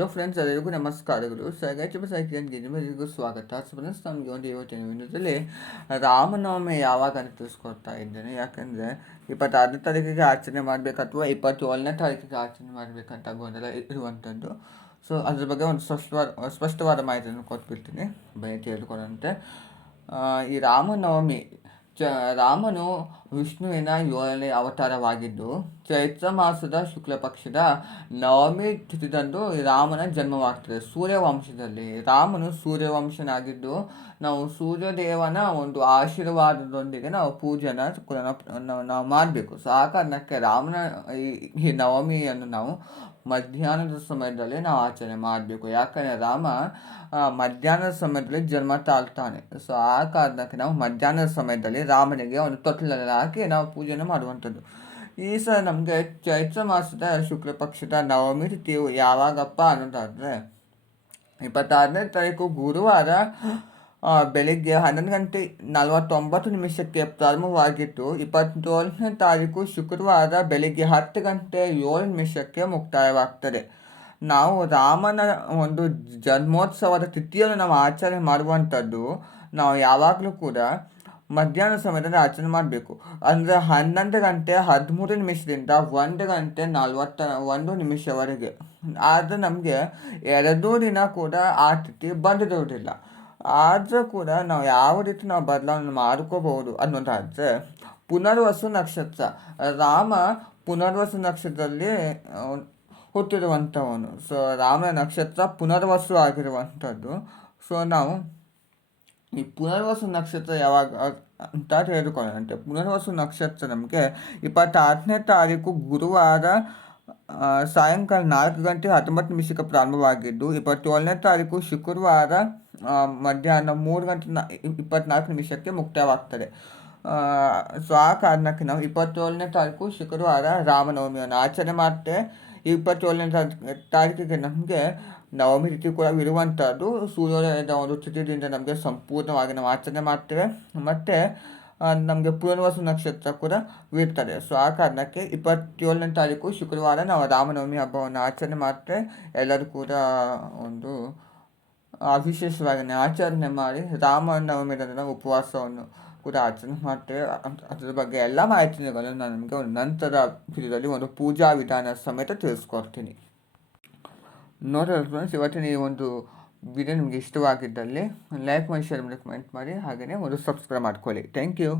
Hello friends, ಎಲ್ಲರಿಗೂ ನಮಸ್ಕಾರಗಳು. ಸಹಜ ಸಾಹಿತ್ಯ ನಿಮಗೆಲ್ಲರಿಗೂ ಸ್ವಾಗತ. ಫ್ರೆಂಡ್ಸ್, ನಮಗೆ ಒಂದು ಇವತ್ತಿನ ವಿಡಿಯೋದಲ್ಲಿ ರಾಮನವಮಿ ಯಾವಾಗ ಅಂತ ತಿಳಿಸ್ಕೊಡ್ತಾ ಇದ್ದೇನೆ. ಯಾಕಂದರೆ 26ನೇ ತಾರೀಕಿಗೆ ಆಚರಣೆ ಮಾಡಬೇಕು ಅಥವಾ 27ನೇ ತಾರೀಕಿಗೆ ಆಚರಣೆ ಮಾಡಬೇಕಂತ ಗೊಂದಲ ಇರುವಂಥದ್ದು. ಸೊ ಅದ್ರ ಬಗ್ಗೆ ಒಂದು ಸ್ಪಷ್ಟವಾದ ಮಾಹಿತಿಯನ್ನು ಕೊಟ್ಬಿಡ್ತೀನಿ, ಬನ್ನಿ ತಿಳಿದುಕೊಳ್ಳುವಂತೆ. ಈ ರಾಮನವಮಿ ರಾಮನು ವಿಷ್ಣುವಿನ 7ನೇ ಅವತಾರವಾಗಿದ್ದು, ಚೈತ್ರ ಮಾಸದ ಶುಕ್ಲ ಪಕ್ಷದ ನವಮಿ ತಿಥಿದಂದು ರಾಮನ ಜನ್ಮವಾಗ್ತದೆ. ಸೂರ್ಯವಂಶದಲ್ಲಿ ರಾಮನು ಸೂರ್ಯವಂಶನಾಗಿದ್ದು, ನಾವು ಸೂರ್ಯದೇವನ ಒಂದು ಆಶೀರ್ವಾದದೊಂದಿಗೆ ನಾವು ಪೂಜೆನ ನಾವು ಮಾಡಬೇಕು. ಸೊ ಆ ಕಾರಣಕ್ಕೆ ರಾಮನ ಈ ನವಮಿಯನ್ನು ನಾವು ಮಧ್ಯಾಹ್ನದ ಸಮಯದಲ್ಲಿ ನಾವು ಆಚರಣೆ ಮಾಡಬೇಕು. ಯಾಕಂದರೆ ರಾಮ ಮಧ್ಯಾಹ್ನದ ಸಮಯದಲ್ಲಿ ಜನ್ಮ ತಾಳ್ತಾನೆ. ಸೊ ಆ ಕಾರಣಕ್ಕೆ ನಾವು ಮಧ್ಯಾಹ್ನದ ಸಮಯದಲ್ಲಿ ರಾಮನಿಗೆ ಒಂದು ತೊಟ್ಟಿಲಲ್ಲಿ ಹಾಕಿ ನಾವು ಪೂಜೆನ ಮಾಡುವಂಥದ್ದು. ಈ ಸಲ ನಮಗೆ ಚೈತ್ರ ಮಾಸದ ಶುಕ್ಲ ಪಕ್ಷದ ನವಮಿ ತಿಥಿಯು ಯಾವಾಗಪ್ಪ ಅನ್ನೋದಾದರೆ 26ನೇ ತಾರೀಕು ಗುರುವಾರ ಬೆಳಿಗ್ಗೆ 11:49 ಪ್ರಾರಂಭವಾಗಿತ್ತು. 27ನೇ ತಾರೀಕು ಶುಕ್ರವಾರ ಬೆಳಿಗ್ಗೆ 10:07 ಮುಕ್ತಾಯವಾಗ್ತದೆ. ನಾವು ರಾಮನ ಒಂದು ಜನ್ಮೋತ್ಸವದ ತಿಥಿಯನ್ನು ನಾವು ಆಚರಣೆ ಮಾಡುವಂಥದ್ದು ನಾವು ಯಾವಾಗಲೂ ಕೂಡ ಮಧ್ಯಾಹ್ನ ಸಮಯದಲ್ಲಿ ಆಚರಣೆ ಮಾಡಬೇಕು. ಅಂದರೆ 11:13 1:41 ಆದರೆ ನಮಗೆ 2 ದಿನ ಕೂಡ ಆ ತಿಥಿ ಬಂದಿರುವುದಿಲ್ಲ. ಆದರೂ ಕೂಡ ನಾವು ಯಾವ ರೀತಿ ನಾವು ಬದಲಾವಣೆ ಮಾಡ್ಕೋಬಹುದು ಅನ್ನೋದಾದರೆ, ಪುನರ್ವಸು ನಕ್ಷತ್ರ, ರಾಮ ಪುನರ್ವಸು ನಕ್ಷತ್ರದಲ್ಲಿ ಹುಟ್ಟಿರುವಂಥವನು. ಸೊ ರಾಮನ ನಕ್ಷತ್ರ ಪುನರ್ವಸು ಆಗಿರುವಂಥದ್ದು. ಸೊ ನಾವು ಈ ಪುನರ್ವಸು ನಕ್ಷತ್ರ ಯಾವಾಗ ಅಂತ ಹೇಳಿಕೊಳ್ಳೋಣಂತೆ. ಪುನರ್ವಸು ನಕ್ಷತ್ರ ನಮಗೆ 26ನೇ ತಾರೀಕು ಗುರುವಾರ ಸಾಯಂಕಾಲ 4:19 ಪ್ರಾರಂಭವಾಗಿದ್ದು, 27ನೇ ತಾರೀಕು ಶುಕ್ರವಾರ ಮಧ್ಯಾಹ್ನ 3:24 ಮುಕ್ತಾಯವಾಗ್ತದೆ. ಸೊ ಆ ಕಾರಣಕ್ಕೆ ನಾವು 27ನೇ ತಾರೀಕು ಶುಕ್ರವಾರ ರಾಮನವಮಿಯನ್ನು ಆಚರಣೆ ಮಾಡ್ತೇವೆ. 27ನೇ ತಾರೀಕಿಗೆ ನಮಗೆ ನವಮಿ ತಿಥಿ ಕೂಡ ಇರುವಂಥದ್ದು. ಸೂರ್ಯೋದಯದ ಒಂದು ತಿಥಿಯಿಂದ ನಮಗೆ ಸಂಪೂರ್ಣವಾಗಿ ನಾವು ಆಚರಣೆ ಮಾಡ್ತೇವೆ. ಮತ್ತು ನಮಗೆ ಪುನರ್ವಸು ನಕ್ಷತ್ರ ಕೂಡ ಇರ್ತದೆ. ಸೊ ಆ ಕಾರಣಕ್ಕೆ 27ನೇ ತಾರೀಕು ಶುಕ್ರವಾರ ನಾವು ರಾಮನವಮಿ ಹಬ್ಬವನ್ನು ಆಚರಣೆ ಮಾಡ್ತೇವೆ. ಎಲ್ಲರೂ ಕೂಡ ಒಂದು ವಿಶೇಷವಾಗಿ ಆಚರಣೆ ಮಾಡಿ ರಾಮನವಮಿಯನ್ನು ನಾವು ಉಪವಾಸವನ್ನು ಕೂಡ ಆಚರಣೆ ಮಾಡ್ತೇವೆ. ಅದ್ರ ಬಗ್ಗೆ ಎಲ್ಲ ಮಾಹಿತಿಗಳನ್ನು ನಾನು ನಿಮಗೆ ಒಂದು ನಂತರ ವಿಡಿಯೋದಲ್ಲಿ ಒಂದು ಪೂಜಾ ವಿಧಾನ ಸಮೇತ ತಿಳಿಸ್ಕೊಡ್ತೀನಿ. ನೋಡೋಣ ಫ್ರೆಂಡ್ಸ್, ಇವತ್ತಿನ ಈ ಒಂದು ವಿಡಿಯೋ ನಿಮಗೆ ಇಷ್ಟವಾಗಿದ್ದಲ್ಲಿ ಲೈಕ್ ಮಾಡಿ, ಶೇರ್ ಮಾಡಿ, ಕಮೆಂಟ್ ಮಾಡಿ, ಹಾಗೆಯೇ ಒಂದು ಸಬ್ಸ್ಕ್ರೈಬ್ ಮಾಡ್ಕೊಳ್ಳಿ. Thank you.